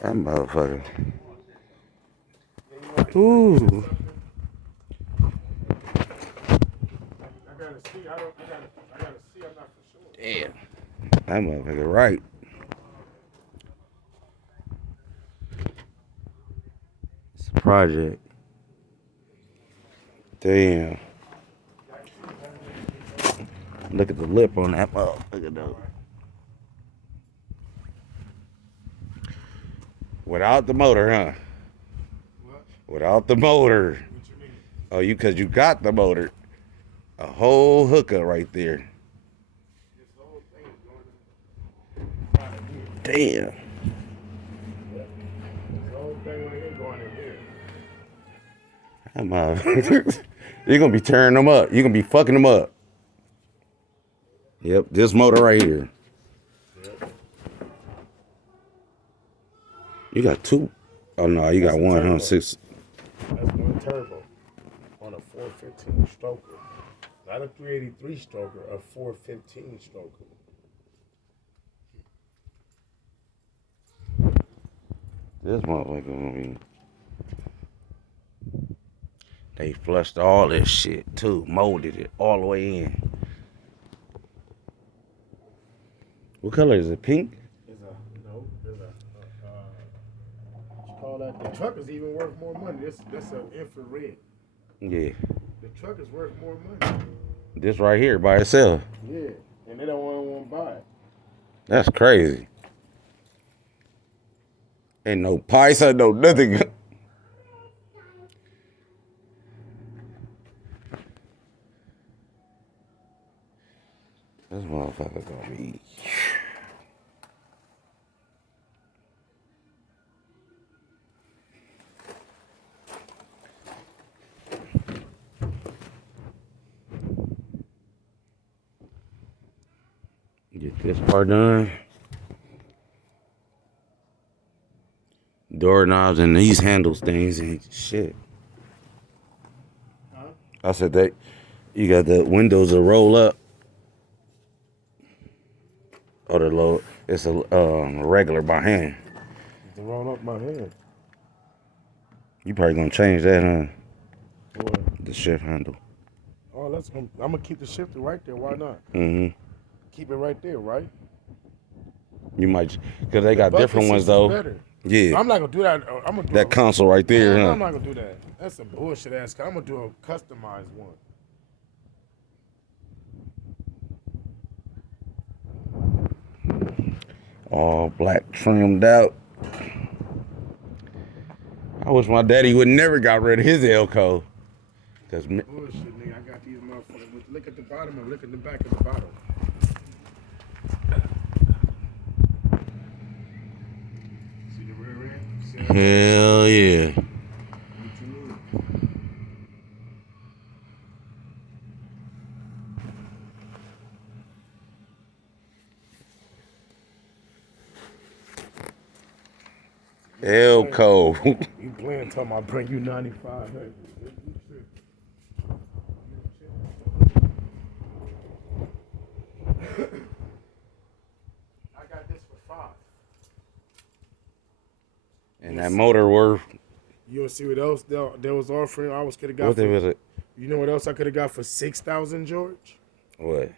That motherfucker. Ooh. I gotta see. I gotta see. I'm not for sure. Damn. That motherfucker right. It's a project. Damn. Look at the lip on that motherfucker though. Without the motor, huh? What? Without the motor. What you mean? Oh, cause you got the motor. A whole hooker right there. This whole thing is going right in here. Damn. This whole thing right here going in here. That motherfucker. You're gonna be tearing them up. You're gonna be fucking them up. Yep, this motor right here. Yep. You got two. Oh no, you got one, huh? Six. That's one turbo on a 415 stroker. Not a 383 stroker, a 415 stroker. This motherfucker gonna be. They flushed all this shit too, molded it all the way in. What color is it? Pink? There's what you call that? The truck is even worth more money. That's an infrared. Yeah. The truck is worth more money. This right here by itself. Yeah, and they don't want to buy it. That's crazy. Ain't no paisa, no nothing. This motherfucker gonna be. Get this part done. Doorknobs and these handles things and shit. Huh? I said that you got the windows that roll up. Or the low, it's a regular by hand. To roll up my head. You probably gonna change that, huh? What? The shift handle. Oh, I'm gonna keep the shifter right there. Why not? Mm-hmm. Keep it right there, right? You might, cause they got Bucket different ones seats is though. better. Yeah. I'm not gonna do that. I'm gonna do That console right there, Man, huh? I'm not gonna do that. That's some bullshit ass. I'm gonna do a customized one. All black trimmed out. I wish my daddy would never got rid of his Elko. Cause Bullshit, nigga. I got these motherfuckers. Look at the bottom and look at the back of the bottom. See the rear end? See that? hell yeah. What you need? Elko. You playing talking about bring you 95. Hey, I got this for 5. And that motor worth. You want to see what else there was offering? I could have got. What was it? You know what else I could have got for 6,000, George? What?